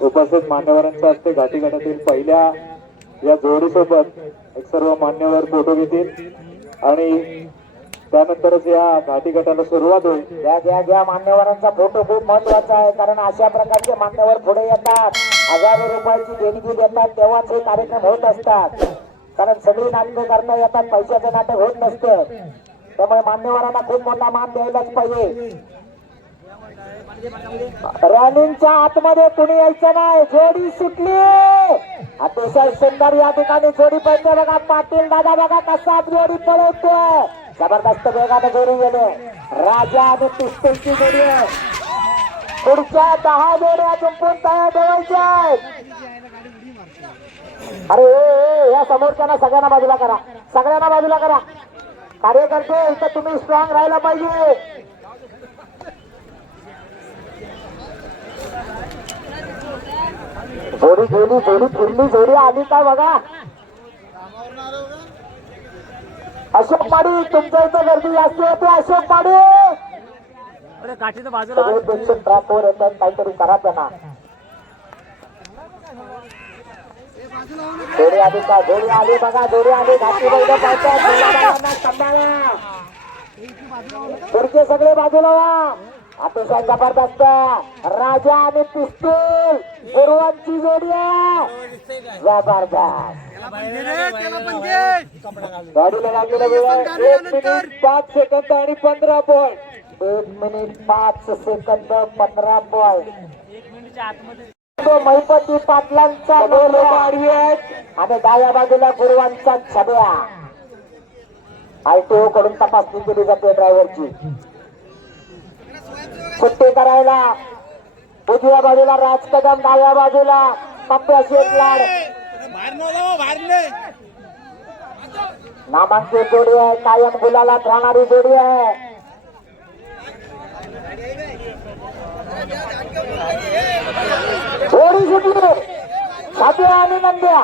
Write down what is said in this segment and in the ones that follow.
उपस्थित मान्यवरांच्या हस्ते घाटी गटातील पहिल्या या जोडीसोबत एक सर्व मान्यवर फोटो घेतील. आणि त्यानंतरच या घाटी गटाला सुरुवात होईल. या घ्या घ्या मान्यवरांचा फोटो खूप महत्त्वाचा आहे कारण अशा प्रकारचे मान्यवर पुढे येतात. हजारो रुपयाची देणगी देतात तेव्हाच हे कार्यक्रम होत असतात. कारण सगळी नाटकं करता येतात पैशाचं नाटक होत नसतं. त्यामुळे मान्यवरांना खूप मोठा मान द्यायलाच पाहिजे. रॅलींच्या आतमध्ये कुणी यायचं नाही जोडी सुटली. अतिशय सुंदर या ठिकाणी जोडी पडते बघा पाटील दादा बघा कसा जोडी पळवतोय जबरदस्त वेगाने जोडी गेले. राजा आणि पिस्तूलची जोडी. आहे पुढच्या दहा जोड्या जुंपून तयार ठेवायच्या अरे या समोरच्याना सगळ्यांना बाजूला करा. सगळ्यांना बाजूला करा. कार्यकर्ते इथं तुम्ही स्ट्रॉंग राहायला पाहिजे. जोडी गेली जोडी फिरली जोडी आली काय बघा? अशोक माडी तुमच्या इथं गर्दी जास्त होते अशोक माडी अरे काठीचं बाजूला सगळे प्रेक्षक ट्रॅकवर येतात काहीतरी करा त्यांना. जोडी आली का? जोडी आली बघा जोडी आली. घाटी बैल पाहतात सगळे बाजूला अतिशय जबरदस्त. राजा आणि पिस्तूल गुरुवांची जोडी आहे. जबरदस्त. गाडीला लागलेला वेळ. आहे एक मिनिट पाच सेकंद आणि पंधरा पॉईंट एक मिनिट पाच सेकंद पंधरा पॉईंट तो महिपती पाटलांचा आडवी आहेत. आणि डाव्या बाजूला गुरुवांचा छब्या. आयटीओ कडून तपासणी केली जाते ड्रायव्हरची सुट्टी करायला. उजव्या बाजूला राज कदम डाव्या बाजूला पप्प्या शेटलाड नामांकित जोडी आहे कायम गुलालात राहणारी जोडी आहे. जोडी सुटली साध्या आणि नंद्या.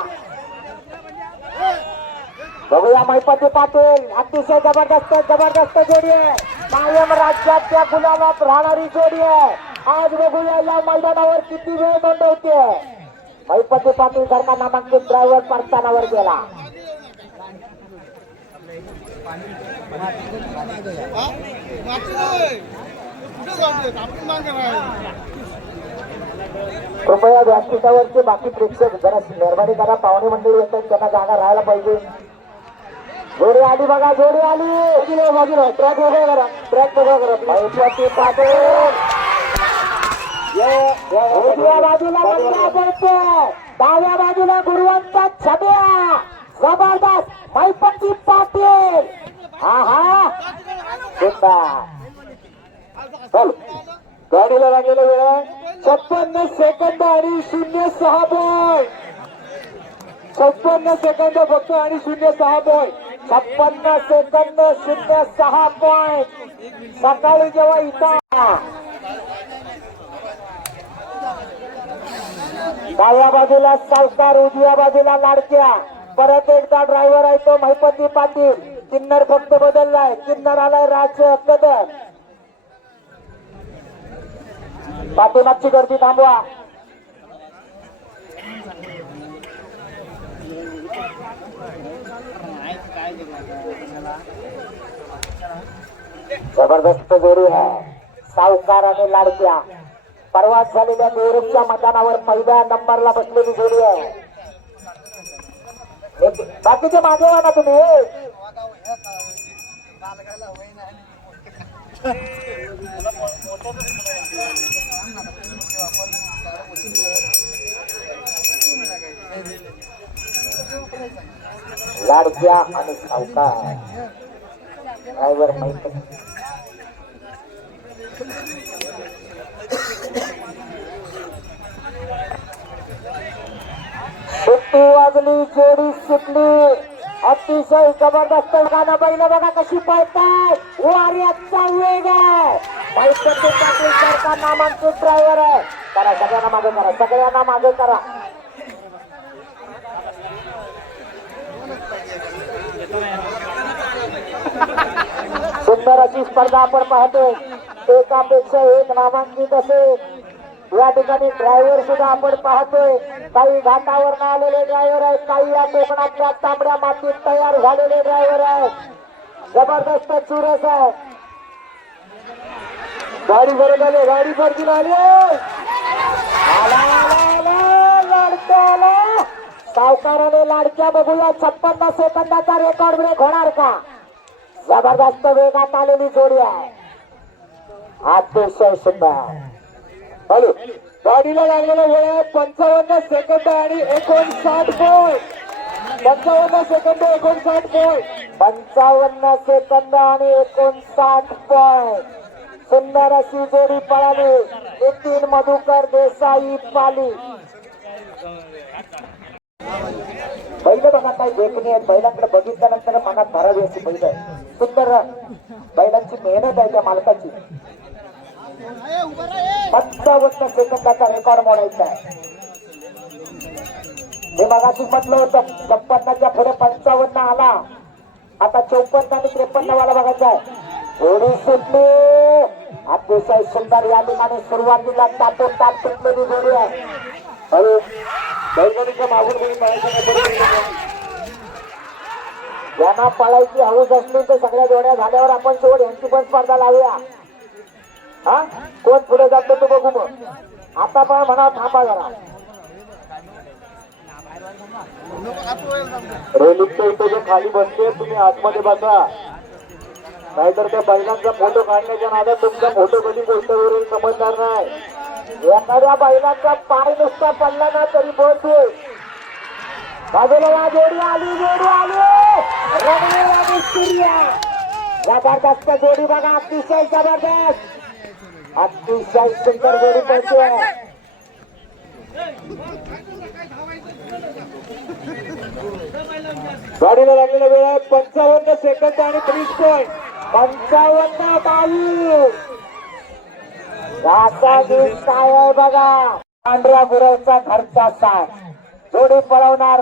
बघूया महिपती पाटील अतिशय जबरदस्त जबरदस्त जोडी आहे. कायम राज्याच्या गुलाबात राहणारी जोडी आहे. आज बघूया या मैदानावर किती वेळ नोंदवते मैपती पाटील सारखा नामांकित ड्रायव्हर परतानावर गेला. कृपया व्यासपीठावरचे बाकी प्रेक्षक जरा मेहरबानी करा. पाहुणे मंडळी येतात त्यांना जागा राहायला पाहिजे. जोडी आली बघा जोडी आली. बाजूला बाजूला ट्रॅक वगैरे करा ट्रॅक वगैरे करा उजव्या बाजूला मंदिरा पडतो डाव्या बाजूला गुरुवंत छब्या. जबरदस्त मैपती पाटील हा हा चल. गाडीला लागलेला वेळ आहे. छप्पन्न सेकंद आणि शून्य सहा पॉईंट छप्पन्न सेकंद फक्त आणि शून्य सहा पॉईंट छप्पन्न सेकंद शून्य सहा पॉइंट सकाळी जेव्हा इथं डाव्या बाजूला सावकार उजव्या बाजूला लाडक्या. परत एकदा ड्रायव्हर आहे तो महिपती पाटील. किन्नर फक्त बदललाय. किन्नर आलाय राज कदर पाठीमागची गर्दी थांबवा. जबरदस्त जोडी आहे. सावकार आणि लाडक्या. परवाच झालेल्या देवरूपच्या मैदानावर पहिल्या नंबरला बसलेली जोडी आहे. बाकीचे मागे वा ना तुम्ही. लाडक्या आणि सावकार. ड्रायव्हर माहिती सुट्टी वाजली जोडी सुटली. अतिशय जबरदस्त गाणं बैल बघा कशी पळतात वाऱ्याचा वेग आहे. मैत्री पाटील सारखा नामांकित ड्रायव्हर आहे. करा सगळ्यांना मागे करा सगळ्यांना मागे करा. सुंदर अशी स्पर्धा आपण पाहतोय. एकापेक्षा एक नामांकित असे या ठिकाणी ड्रायव्हर सुद्धा आपण पाहतोय. काही घाटावर आलेले ड्रायव्हर आहेत. काही या कोकणातल्या तांबड्या मातीत तयार झालेले ड्रायव्हर आहेत. जबरदस्त चुरस आहे. गाडी बरोबर आली गाडी बरोबर आली आला लाडक्या सावकाराने लाडक्या बघूया. छप्पन्न सेकंदाचा रेकॉर्ड ब्रेक होणार का? जबरदस्त वेगात आलेली जोडी आहे. अतिशय सुंदर. हॅलो. गाडीला लागलेला वेळ आहे पंचावन्न सेकंद आणि एकोणसाठ पॉईंट पंचावन्न सेकंद एकोणसाठ पॉईंट पंचावन्न सेकंद आणि एकोणसाठ पॉईंट सुंदर अशी जोडी पळाली. नितीन मधुकर देसाई पाली. बैल बघा काही देखणी आहेत. बैलांकडे बघितल्यानंतर मनात भरावी अशी बैल आहे. सुंदर बैलांची मेहनत आहे त्या मालकाची. पंचावन्न सेकंदाचा रेकॉर्ड मोडायचा आहे. हे मगाशी म्हटलं होतं छप्पन्नच्या पुढे पंचावन्न आला. आता चौपन्न आणि त्रेपन्न वाला बघायचा आहे. थोडी सुटली. अतिशय सुंदर या ठिकाणी सुरुवातीला ताटून ताट सुटलेली जोडी आहे. हॅलो बैलगाडीच्या मागून कोणी यांना पळायची हौस असली तर सगळ्या जोड्या झाल्यावर आपण शेवट यांची पण स्पर्धा लावूया. हा? कोण पुढे जातो तो बघू मग. आता पण म्हणा थांबा जरा. रेलिंगच्या इथे जे खाली बसते तुम्ही आतमध्ये बसा. नाहीतर त्या बैलांचा फोटो काढण्याच्या नादात तुमचा फोटो कधी गोष्टवरून समजणार नाही. एखाद्या बैलांचा पाय नुसता पडला ना तरी बोलतो बाजूला जोडी आली जोडी आली. रणवीर या जबरदस्त जोडी बघा अतिशय जबरदस्त. अतिशय सुंदर जोडी पडते गाडीला लागलेला वेळ आहे. पंचावन्न सेकंद आणि त्रीस पॉईंट पंचावन्न बावीस याचा दिवस काय आहे बघा. पांढऱ्या गुरवचा घरचा साथ जोडी पळवणार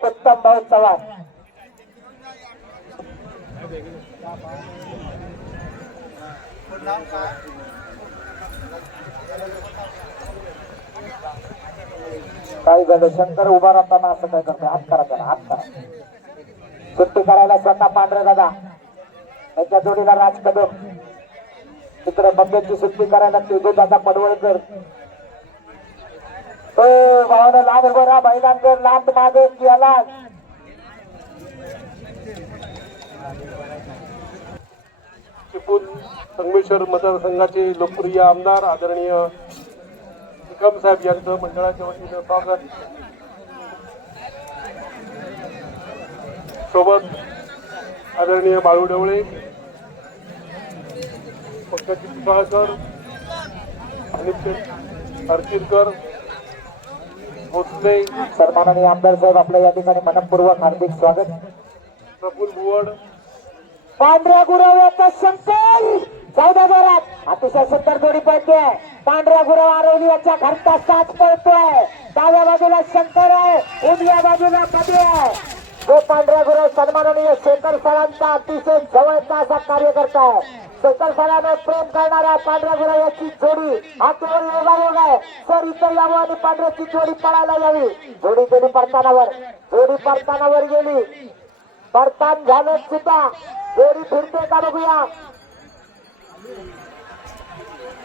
उत्तम भाऊ चव्हाण. नाव काय काय झालं शंकर उभा राहताना असं काय करतोय? हात करा त्याला हात करा. सुट्टी करायला स्वतः पांढरे दादा. त्याच्या जोडीला राज कदम. तिकडे बंगेची सुट्टी करायला तेजू दादा पडवळकर तो भावानं लांब उभं राहा बैलांवर लांब मागे याला चिपळूण संगमेश्वर मतदारसंघाचे लोकप्रिय आमदार आदरणीय निकम साहेब यांचं मंडळाच्या वतीनं स्वागत. सोबत आदरणीय बाळू डवळे पक्षाचे पिसाळकर अनिल हरकिरकर भोसले सन्माननीय आमदार साहेब आपलं या ठिकाणी मनपूर्वक हार्दिक स्वागत. प्रफुल बुवड पांढऱ्या गुरवाचा शंकर चौदा जोरात. अतिशय सुंदर जोडी पळतोय. पांढऱ्या गुरव आरवली याच्या घरचा साथ पळतोय. डाव्या बाजूला शंकर आहे. उजव्या बाजूला कधी आहे? जो पांढऱ्या गुरव सन्माननीय शेखर सरांचा अतिशय जवळचा असा कार्यकर्ता आहे. शेखर सरांना प्रेम करणारा पांढऱ्या गुरव याची जोडी हा केवळ योगायोग आहे. सर इतर यावं आणि पांढऱ्याची जोडी पळायला यावी. जोडी गेली परतानावर जोडी परतानावर गेली. परतान झालं सुद्धा. जोडी फिरते का बघूया.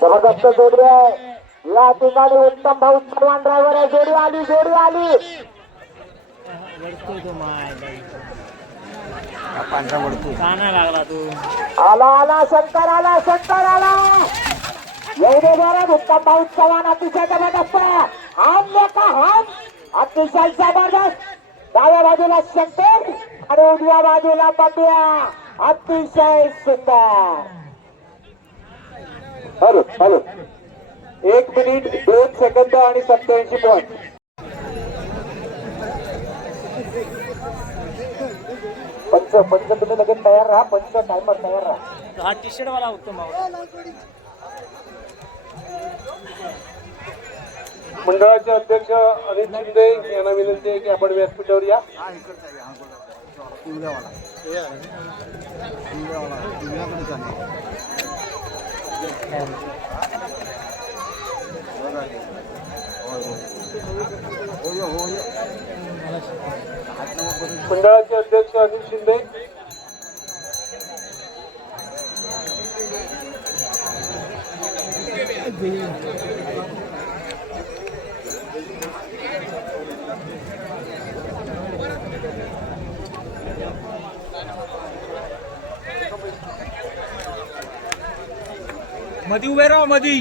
जबरदस्त जोडी आहे. या ठिकाणी उत्तम भाऊ चव्हाण ड्रायव्हर आहे. जोडी आली जोडी आली. आला आला शंकर आला शंकर आला. एवढे जोरात उत्तम भाऊ चव्हाण अतिशय जबरदस्त. हाम लोका हाम अतिशय जबरदस्त. डाव्या बाजूला शंकर आणि उजव्या बाजूला पटिया. अतिशय सुंदर. Hello hello. एक मिनिट दोन सेकंद आणि सत्याऐंशी पॉईंट पंच पंच तुम्ही लगेच तयार राहा पंच टायमर तयार राहा. हा टी शर्ट वाला उत्तम मंडळाचे अध्यक्ष अनिल शिंदे यांना विनंती आहे की आपण व्यासपीठावर या. मंडळाचे अध्यक्ष अनिल शिंदे मधी उभे राहा मधी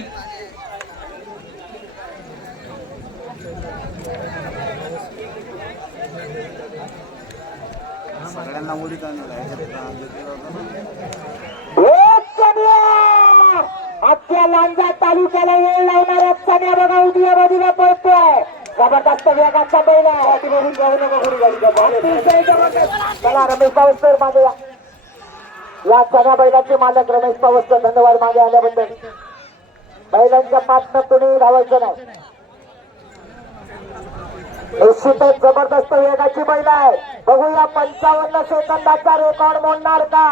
सगळ्यांना! अख्ख्या लांजा तालुक्याला वेळ लावणाऱ्या चण्या बघा उजव्या बाजूला पळतोय जबरदस्त वेगाचा बैल आहे. अतिशय जबरदस्त. चला रमेश पावसकर मागे या या चण्या बैलाचे मालक रमेश पावसकर धन्यवाद मागे आल्याबद्दल. बैलांच्या पाठनं कुणी धावायचं नाही. निश्चितच जबरदस्त वेगाची बैल आहे. बघूया पंचावन्न सेकंदाचा रेकॉर्ड मोडणार का?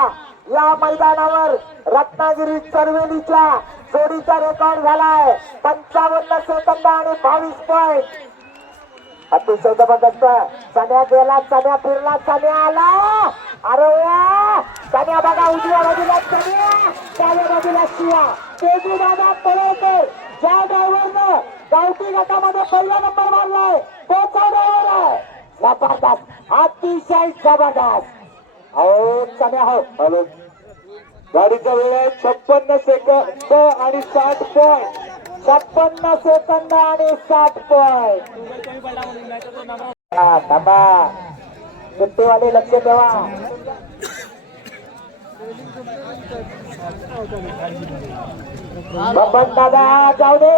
या मैदानावर रत्नागिरी चरवेलीच्या जोडीचा रेकॉर्ड झालाय. पंचावन्न सेकंद आणि बावीस पॉईंट अतिशय जबरदस्त. चण्या गेला चण्या फिरला चण्या आला. अरे वा! चण्या बघा उजव्या बाजूला चण्या डाव्या बाजूला शिवा. तेजू दादा पळवकर ज्या ड्रायव्हरनं. गावठी गटामध्ये पहिला नंबर मारलाय. कोणता ड्रायव्हर आहे? जबरदस्त. अतिशय जबरदस्त. अहो चण्या हो. हॅलो. गाडीचा वेळ आहे छप्पन्न सेकंद आणि साठ पॉईंट छप्पन्न सेकंद आणि साठ पॉईंट बाबा थांबा. सुट्टीवाले लक्ष ठेवा. बबन दादा जाऊ दे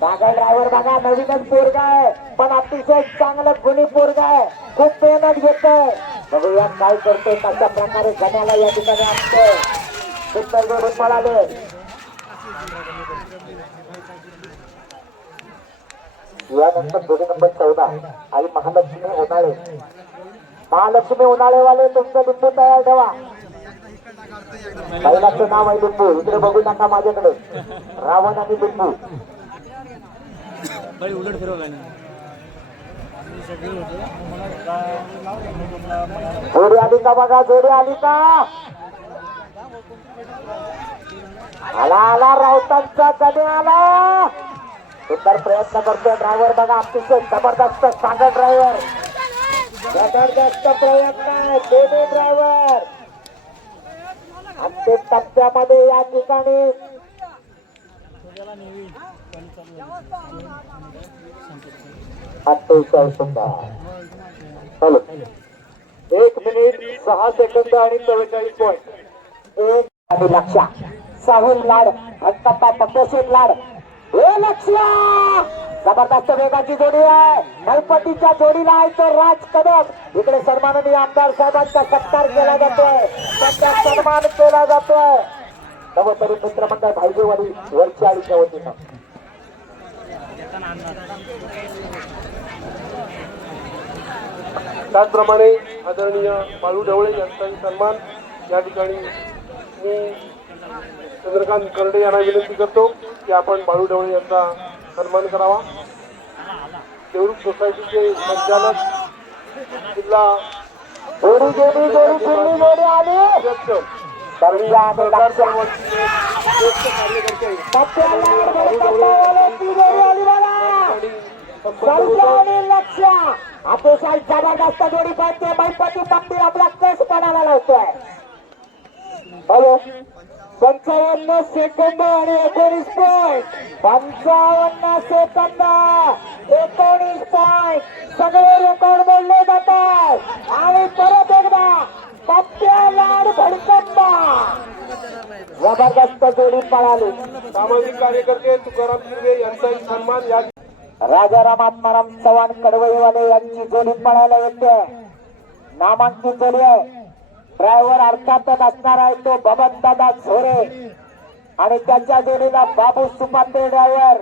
बागा ड्रायव्हर बघा नवीनच पोरगा आहे. पण अतिशय चांगलं गुणी पोरगा आहे. खूप मेहनत घेतोय. बघूया काय करतोय कशा प्रकारे गण्याला या ठिकाणी आणतोय. सुंदर जोडून पळाले. यानंतर जोडी नंबर चौदा आई महालक्ष्मी उन्हाळे. महालक्ष्मी उन्हाळेवाले तुमचं लिंबू तयार ठेवा. बैलाचं नाव आहे लिंबू. इकडे बघू नका माझ्याकडे. रावण आणि लिंबू. उलट फिरवला नाही जोडी आली का बघा जोडी आली का? आला आला राऊतांचा कधी आला. सुंदर प्रयत्न करतोय ड्रायव्हर बघा अतिशय जबरदस्त सागर ड्रायव्हर जबरदस्त प्रयत्न आहे दोन्ही ड्रायव्हर अंतिम टप्प्यामध्ये या ठिकाणी. अतिशय सुंदर. हॅलो एक मिनिट सहा सेकंद आणि चव्वेचाळीस पॉईंट एक आणि लक्षा साहुल लाड हक्कप्पा पक्केशीर लाड. हे लक्ष्या! जबरदस्त वेगाची जोडी आहे. गणपतीच्या जोडीला आहे तो राज कदम. इकडे सन्माननीय आमदार साहेबांचा सत्कार केला जातोय. त्यांचा सन्मान केला जातोय. नवं मित्र मित्रमंडळ भाईदेवाडी वरची आळीच्या वतीनं. त्याचप्रमाणे आदरणीय बाळू ढवळे यांचाही सन्मान. या ठिकाणी मी चंद्रकांत करडे यांना विनंती करतो. की आपण बाळू ढवळे यांचा सन्मान करावा. देवरूप सोसायटीचे संचालक जिल्हा अतिशय जबरदस्त जोडी पाहते गणपती बाप्पी आपला केस पडायला लावतोय हॅलो. पंचावन्न सेकंद आणि एकोणीस पॉईंट पंचावन्न सेकंद एकोणीस पॉईंट सगळे रेकॉर्ड मोडले जातात. आणि परत एकदा पप्प्या लाड भडकंबा. जबरदस्त जोडी पळाली. सामाजिक कार्यकर्ते तुकाराम शिंदे यांचाही सन्मान या राजाराम आत्माराम चव्हाण कडवईवाले यांची जोडी पळायला येते. नामांकित जोडी आहे. ड्रायव्हर अर्थातच असणार आहे तो बबन दादा झोरे. आणि त्यांच्या जोडीला बाबू सुपाते ड्रायव्हर.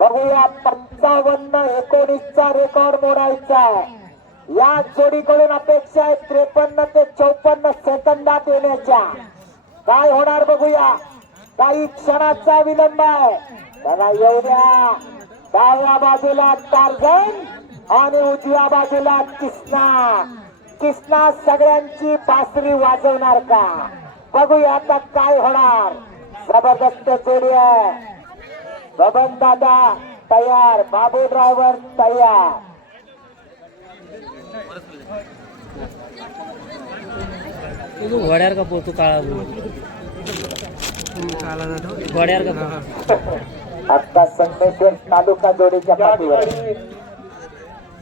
बघूया पंचावन्न एकोणीसचा रेकॉर्ड मोडायचा. या जोडीकडून अपेक्षा आहे त्रेपन्न ते चौपन्न सेकंदात येण्याच्या. काय होणार बघूया. काही क्षणाचा विलंब आहे. त्याला येऊ द्या. डाव्या बाजूला टार्झन आणि उजव्या बाजूला किसना किसना सगळ्यांची बासरी वाजवणार का? बघूया आता काय होणार. जबरदस्त जोडी आहे बबन दादा तयार बाबू ड्रायव्हर तयार. तू घोड्यावर का पोहतो काळा घोड्यावर का? आता संगमेश्वर तालुका जोडीच्या पाठीवर.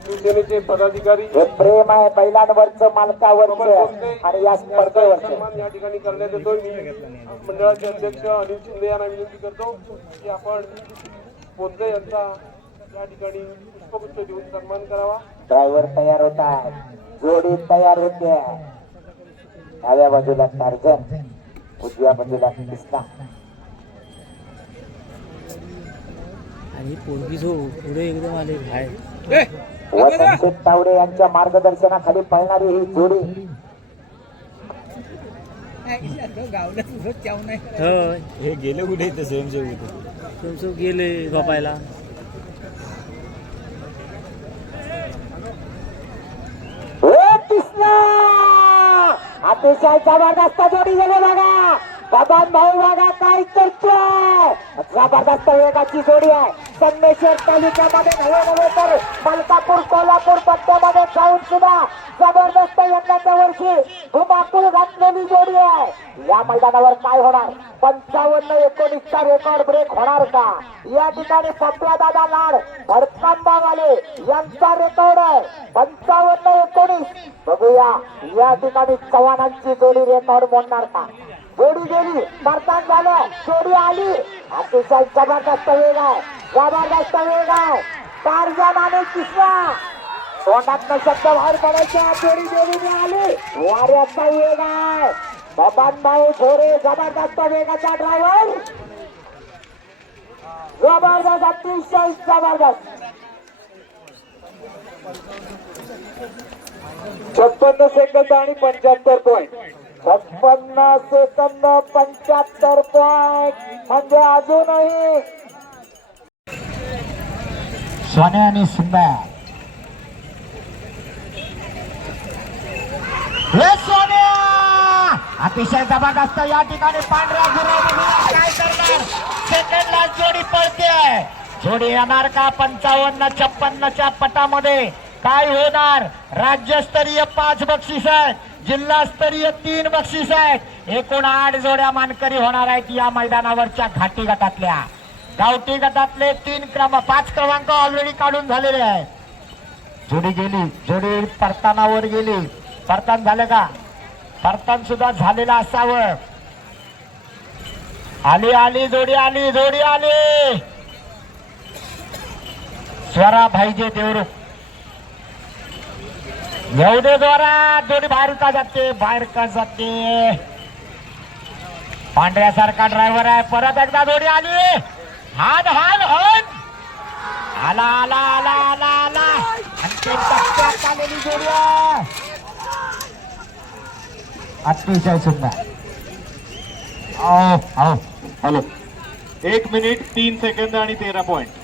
शिवसेनेचे पदाधिकारी. हे प्रेम आहे बैलांवरचं मालकावरचं आणि या स्पर्धेवरचं. सन्मान या ठिकाणी करण्यात येतोय. मी मंडळाचे अध्यक्ष अनिल शिंदे यांना विनंती करतो की आपण बोंदे यांचा या ठिकाणी पुष्पगुच्छ देऊन सन्मान करावा. ड्रायव्हर तयार होत आहे जोडी तयार होते. डाव्या बाजूला टार्झन उजव्या बाजूला कृष्णा. आणि पोरगी जो पुढे एकदम आले बाहेर. वसंत शेठ तावडे यांच्या मार्गदर्शनाखाली पळणारी ही जोडी. होय हे गेले कुठे इथे स्वयंसेवक स्वयंसेवक गेले झोपायला. हे कृष्णा! अतिशय जबरदस्त जोडी गेले बघा. बबन भाऊ बघा काय करतोय? जबरदस्त वेगाची जोडी आहे. संगमेश्वर तालुक्यामध्ये नव्हे नव्हे तर मलकापूर कोल्हापूर पट्ट्यामध्ये जाऊन सुद्धा जबरदस्त यंदाच्या वर्षी धुमाकूळ घातलेली जोडी आहे. या मैदानावर काय होणार? पंचावन्न एकोणीसचा रेकॉर्ड ब्रेक होणार का? या ठिकाणी पप्प्या दादा लाड भडकांबावाले यांचा रेकॉर्ड आहे. पंचावन्न एकोणीस. बघूया या ठिकाणी चव्हाणांची जोडी रेकॉर्ड मोडणार का? जोडी गेली भारतात झालं जोडी आली. अतिशय जबरदस्त वेग आहे जबरदस्त वेग आहे. टार्झन आणि किस्सा तोंडात शब्द बाहेर पडायच्या जोडी जोडीने आली. वाऱ्याचा वेग आहे. बबान भाऊ झोरे जबरदस्त वेगाचा ड्रायव्हर जबरदस्त अतिशय जबरदस्त. छप्पन्न सेकंद आणि पंच्याहत्तर पॉईंट छप्पन्न सेकंद पंच्याहत्तर पॉईंट म्हणजे अजूनही सोन्या आणि सुंदा हे सोन्या अतिशय जबरदस्त या ठिकाणी पांढरा गुरामध्ये काय करणार? सेकंडला जोडी पळते जोडी येणार का? पंचावन्न छप्पन्नच्या पटामध्ये. काय होणार? राज्यस्तरीय पाच बक्षीस आहेत. जिल्हास्तरीय तीन बक्षीस आहेत. एकूण आठ जोड्या मानकरी होणार आहेत या मैदानावरच्या घाटी गटातल्या. गावठी गटातले तीन क्रम पाच क्रमांक ऑलरेडी काढून झालेले आहेत. जोडी गेली. जोडी परतानावर गेली. परतान झालं का? परतान सुद्धा झालेलं असावं. आली आली जोडी आली जोडी आली. स्वरा भाईजे देवरूप दे द्वारा जोडी बाहेर का जाते बाहेर का जाते. पांढऱ्यासारखा ड्रायव्हर आहे. परत एकदा जोडी आली. हान हान हन आला आला आला आला आला. अंतिम आलेली जोडी अतिशय सुंदर हॅलो. एक मिनिट तीन सेकंद आणि तेरा पॉईंट